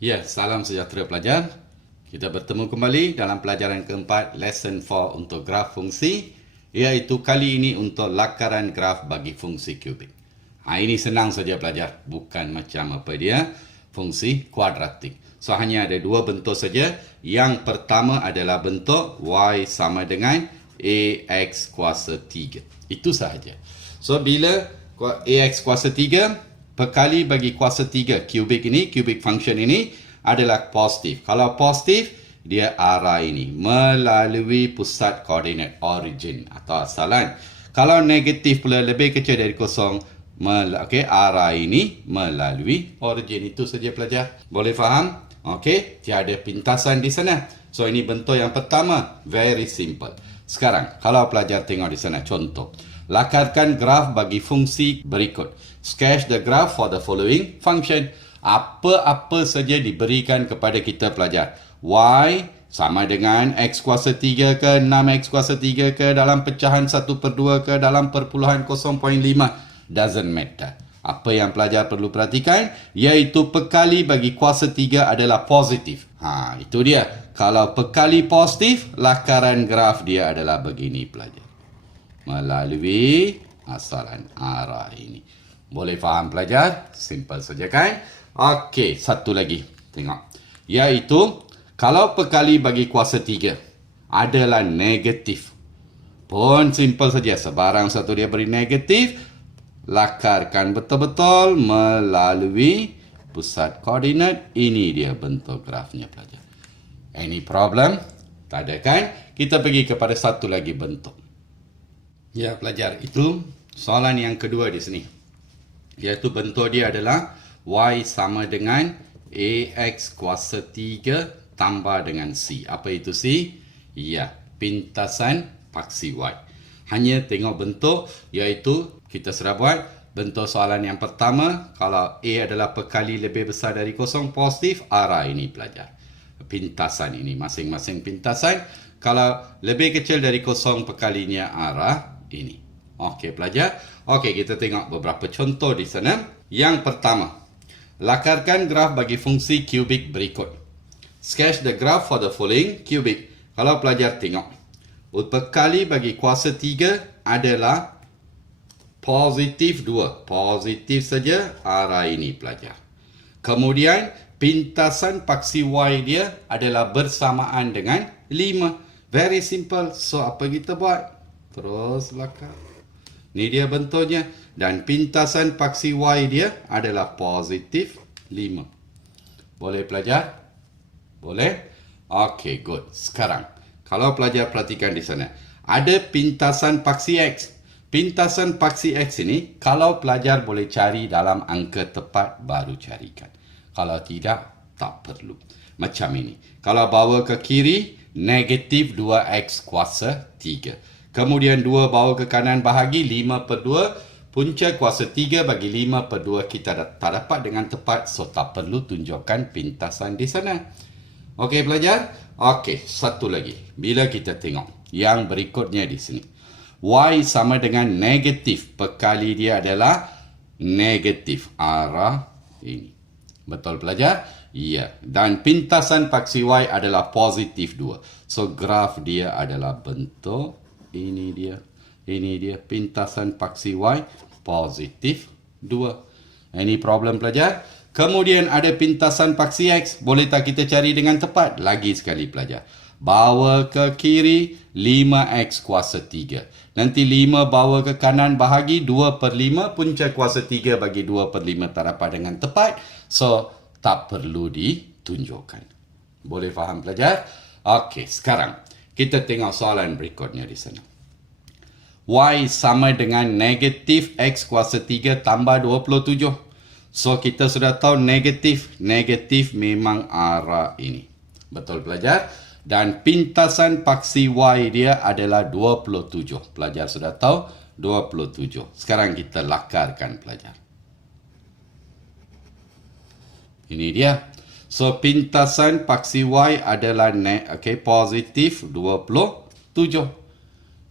Ya, salam sejahtera pelajar. Kita bertemu kembali dalam pelajaran keempat, lesson 4 untuk graf fungsi, iaitu kali ini untuk lakaran graf bagi fungsi kubik. Ini senang saja pelajar, bukan macam apa dia, fungsi kuadratik. So, hanya ada dua bentuk saja. Yang pertama adalah bentuk y sama dengan ax kuasa 3. Itu sahaja. So, bila ax kuasa 3 berkali bagi kuasa 3 kubik ini, kubik function ini adalah positif. Kalau positif, dia arah ini melalui pusat koordinat origin atau asalan. Kalau negatif pula lebih kecil dari kosong, arah ini melalui origin. Itu saja pelajar. Boleh faham? Okey, tiada pintasan di sana. So, ini bentuk yang pertama. Very simple. Sekarang, kalau pelajar tengok di sana, contoh. Lakarkan graf bagi fungsi berikut. Sketch the graph for the following function. Apa-apa saja diberikan kepada kita pelajar. Y sama dengan X kuasa 3 ke 6X kuasa 3 ke dalam pecahan 1/2 ke dalam perpuluhan 0.5. Doesn't matter. Apa yang pelajar perlu perhatikan, iaitu pekali bagi kuasa 3 adalah positif. Itu dia. Kalau pekali positif, lakaran graf dia adalah begini pelajar. Melalui asalan arah ini. Boleh faham pelajar? Simple saja kan? Okey, satu lagi. Tengok. Iaitu, kalau pekali bagi kuasa 3 adalah negatif. Pun simple saja. Sebarang satu dia beri negatif, lakarkan betul-betul melalui pusat koordinat. Ini dia bentuk grafnya pelajar. Any problem? Tak ada kan? Kita pergi kepada satu lagi bentuk. Ya pelajar, itu soalan yang kedua di sini. Iaitu bentuk dia adalah y sama dengan ax kuasa 3 tambah dengan c. Apa itu c? Ya, pintasan paksi y. Hanya tengok bentuk, iaitu kita sudah buat bentuk soalan yang pertama. Kalau a adalah pekali lebih besar dari kosong, positif, arah ini pelajar. Pintasan ini, masing-masing pintasan. Kalau lebih kecil dari kosong, pekalinya arah ini. Okey pelajar. Okey, kita tengok beberapa contoh di sana. Yang pertama, lakarkan graf bagi fungsi kubik berikut. Sketch the graph for the following kubik. Kalau pelajar tengok, pekali bagi kuasa 3 adalah positif 2. Positif saja arah ini pelajar. Kemudian, pintasan paksi y dia adalah bersamaan dengan 5. Very simple. So, apa kita buat? Terus lakar. Ini dia bentuknya. Dan pintasan paksi y dia adalah positif 5. Boleh pelajar? Boleh? Okey, good. Sekarang, kalau pelajar perhatikan di sana, ada pintasan paksi x. Pintasan paksi x ini, kalau pelajar boleh cari dalam angka tepat, baru carikan. Kalau tidak, tak perlu. Macam ini. Kalau bawa ke kiri, negatif 2x kuasa 3. Kemudian 2 bawa ke kanan bahagi 5/2. Punca kuasa 3 bagi 5/2 kita tak dapat dengan tepat. So, tak perlu tunjukkan pintasan di sana. Okey pelajar? Okey, satu lagi. Bila kita tengok yang berikutnya di sini. Y sama dengan negatif. Pekali dia adalah negatif. Arah ini. Betul pelajar? Ya. Dan pintasan paksi y adalah positif 2. So, graf dia adalah bentuk ini dia. Ini dia pintasan paksi y positif 2. Any problem pelajar? Kemudian ada pintasan paksi x. Boleh tak kita cari dengan tepat? Lagi sekali pelajar. Bawa ke kiri 5x kuasa 3. Nanti 5 bawa ke kanan bahagi 2/5. Punca kuasa 3 bagi 2/5 tak dapat dengan tepat. So, tak perlu ditunjukkan. Boleh faham pelajar? Okey, sekarang kita tengok soalan berikutnya di sana. Y sama dengan negatif x kuasa 3 tambah 27. So, kita sudah tahu negatif. Negatif memang arah ini. Betul pelajar? Dan pintasan paksi y dia adalah 27. Pelajar sudah tahu 27. Sekarang kita lakarkan pelajar. Ini dia. So, pintasan paksi y adalah positif 27.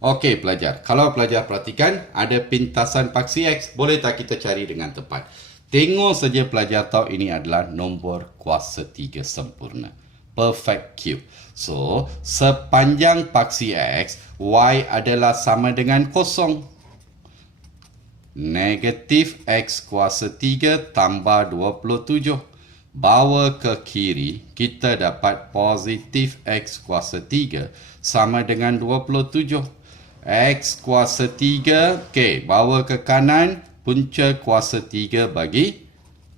Okey pelajar. Kalau pelajar perhatikan, ada pintasan paksi x. Boleh tak kita cari dengan tepat? Tengok saja pelajar tahu ini adalah nombor kuasa 3 sempurna. Perfect cube. So, sepanjang paksi X, Y adalah sama dengan kosong. Negatif X kuasa 3 tambah 27. Bawa ke kiri, kita dapat positif X kuasa 3 sama dengan 27. X kuasa 3, okey, bawa ke kanan, punca kuasa 3 bagi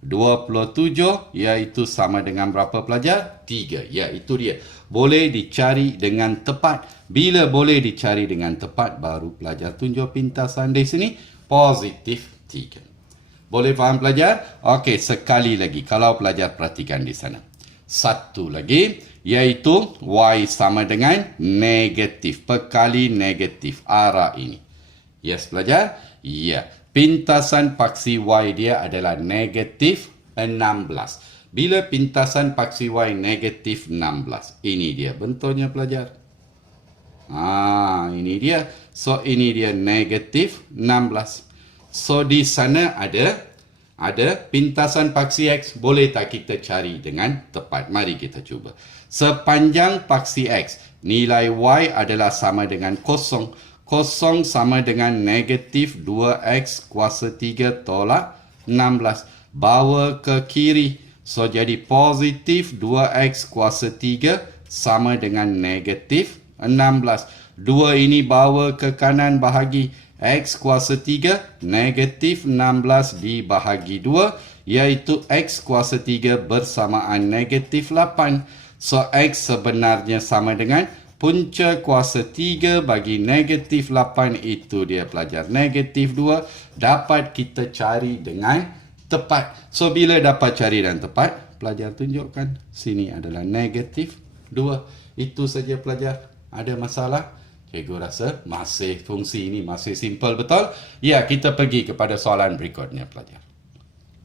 27, iaitu sama dengan berapa pelajar? 3. Ya, itu dia. Boleh dicari dengan tepat. Bila boleh dicari dengan tepat, baru pelajar tunjuk pintasan di sini, positif 3. Boleh faham pelajar? Okey, sekali lagi. Kalau pelajar perhatikan di sana. Satu lagi, iaitu Y sama dengan negatif. Perkali negatif. Arah ini. Yes, pelajar? Ya. Pintasan paksi Y dia adalah negatif 16. Bila pintasan paksi Y negatif 16. Ini dia bentuknya, pelajar. Ini dia. So, ini dia negatif 16. So, di sana ada pintasan paksi X. Boleh tak kita cari dengan tepat? Mari kita cuba. Sepanjang paksi X, nilai Y adalah sama dengan kosong. Kosong sama dengan negatif 2X kuasa 3 tolak 16. Bawa ke kiri. So, jadi positif 2X kuasa 3 sama dengan negatif 16. 2 ini bawa ke kanan bahagi. X kuasa 3 negatif 16 dibahagi 2, iaitu X kuasa 3 bersamaan negatif 8. So, X sebenarnya sama dengan punca kuasa 3 bagi negatif 8. Itu dia, pelajar. Negatif 2 dapat kita cari dengan tepat. So, bila dapat cari dengan tepat, pelajar tunjukkan. Sini adalah negatif 2. Itu saja, pelajar. Ada masalah? Cikgu rasa masih fungsi ini masih simple, betul? Ya, kita pergi kepada soalan berikutnya, pelajar.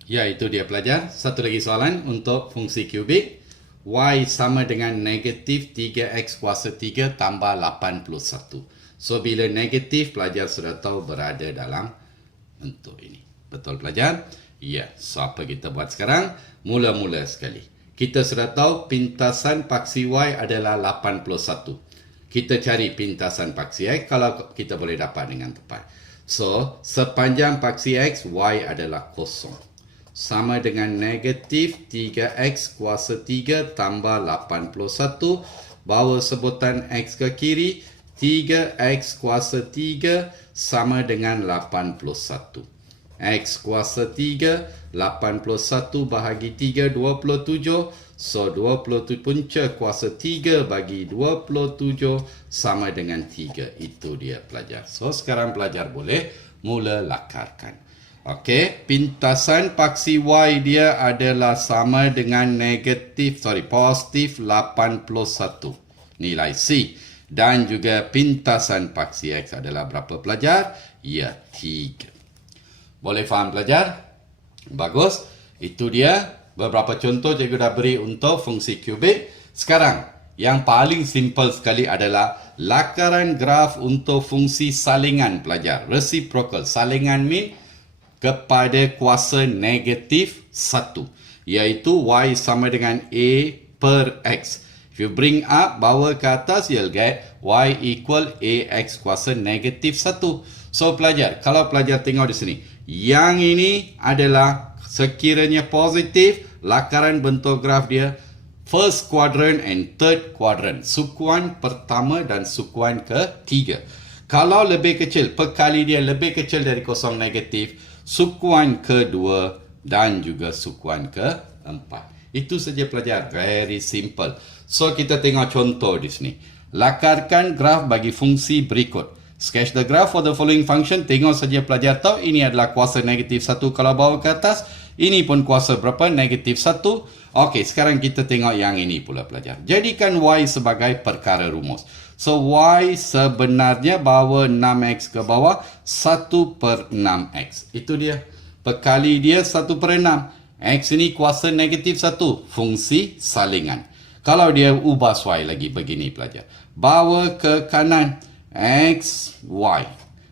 Ya, itu dia, pelajar. Satu lagi soalan untuk fungsi kubik. Y sama dengan negatif 3X kuasa 3 tambah 81. So, bila negatif, pelajar sudah tahu berada dalam bentuk ini. Betul, pelajar? Ya, so apa kita buat sekarang? Mula-mula sekali. Kita sudah tahu pintasan paksi Y adalah 81. Kita cari pintasan paksi X kalau kita boleh dapat dengan tepat. So, sepanjang paksi X, Y adalah kosong. Sama dengan negatif 3X kuasa 3 tambah 81. Bawa sebutan X ke kiri. 3X kuasa 3 sama dengan 81. X kuasa 3, 81 bahagi 3, 27. So, 27 punca kuasa 3 bagi 27 sama dengan 3. Itu dia, pelajar. So, sekarang pelajar boleh mula lakarkan. Okey, pintasan paksi Y dia adalah sama dengan positif 81. Nilai C. Dan juga pintasan paksi X adalah berapa, pelajar? Ya, 3. Boleh faham, pelajar? Bagus. Itu dia beberapa contoh cikgu dah beri untuk fungsi kubik. Sekarang, yang paling simple sekali adalah lakaran graf untuk fungsi salingan, pelajar. Reciprocal. Salingan mean kepada kuasa negatif 1. Iaitu Y sama dengan A per X. If you bring up, bawa ke atas, you'll get Y equal AX kuasa negatif 1. So, pelajar, kalau pelajar tengok di sini, yang ini adalah sekiranya positif, lakaran bentuk graf dia first quadrant and third quadrant. Sukuan pertama dan sukuan ketiga. Kalau lebih kecil, perkali dia lebih kecil dari kosong negatif, sukuan kedua dan juga sukuan keempat. Itu saja, pelajar. Very simple. So, kita tengok contoh di sini. Lakarkan graf bagi fungsi berikut. Sketch the graph for the following function. Tengok saja, pelajar tahu ini adalah kuasa negatif 1 kalau bawa ke atas. Ini pun kuasa berapa? Negatif 1. Okey, sekarang kita tengok yang ini pula, pelajar. Jadikan Y sebagai perkara rumus. So, Y sebenarnya bawa 6X ke bawah, 1 per 6X. Itu dia. Perkali dia 1 per 6. X ini kuasa negatif 1. Fungsi salingan. Kalau dia ubah Y lagi begini, pelajar. Bawa ke kanan. X, Y.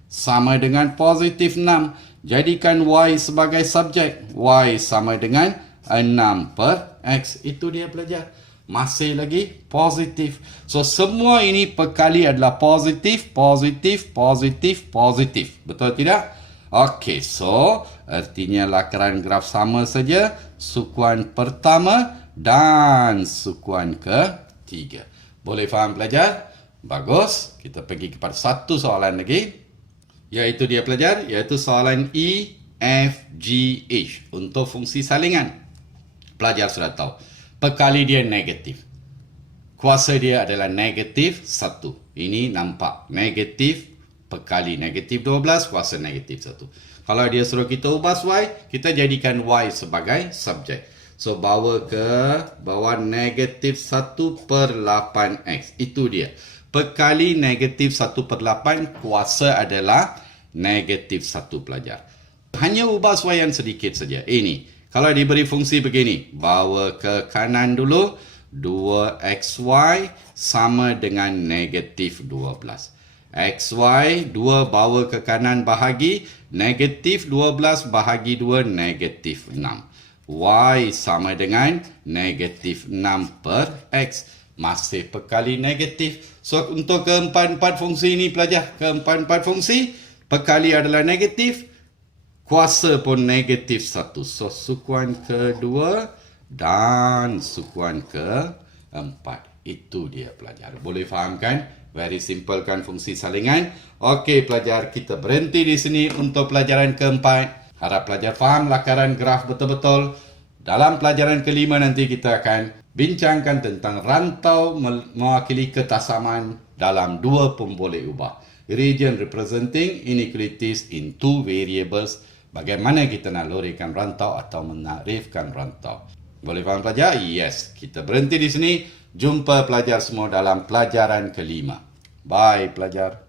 Sama dengan positif 6. Jadikan Y sebagai subjek. Y sama dengan 6 per X. Itu dia pelajar. Masih lagi positif. So, semua ini perkali adalah positif, positif, positif, positif. Betul tidak? Okey, so artinya lakaran graf sama saja. Sukuan pertama dan sukuan ketiga. Boleh faham pelajar? Bagus. Kita pergi kepada satu soalan lagi. Iaitu dia pelajar, iaitu soalan E, F, G, H untuk fungsi salingan. Pelajar sudah tahu. Perkali dia negatif. Kuasa dia adalah negatif 1. Ini nampak. Negatif perkali negatif 12, kuasa negatif 1. Kalau dia suruh kita ubah Y, kita jadikan Y sebagai subjek. So, bawa negatif 1 per 8X. Itu dia. Perkali negatif 1 per 8, kuasa adalah negatif 1 pelajar. Hanya ubah suaian sedikit saja. Ini. Kalau diberi fungsi begini, bawa ke kanan dulu, 2xy sama dengan negatif 12. xy, 2 bawa ke kanan bahagi, negatif 12 bahagi 2, negatif 6. Y sama dengan negatif 6 per x. Masih perkali negatif. So, untuk keempat-empat fungsi ini pelajar, keempat-empat fungsi, perkali adalah negatif, kuasa pun negatif 1. So, sukuan kedua dan sukuan keempat. Itu dia pelajar. Boleh faham kan? Very simple kan fungsi salingan. Okey pelajar, kita berhenti di sini untuk pelajaran keempat. Harap pelajar faham lakaran graf betul-betul. Dalam pelajaran kelima nanti kita akan bincangkan tentang rantau mewakili ketasaman dalam dua pemboleh ubah. Region representing inequalities in two variables. Bagaimana kita nak lorikan rantau atau menakrifkan rantau. Boleh faham pelajar? Yes. Kita berhenti di sini. Jumpa pelajar semua dalam pelajaran kelima. Bye pelajar.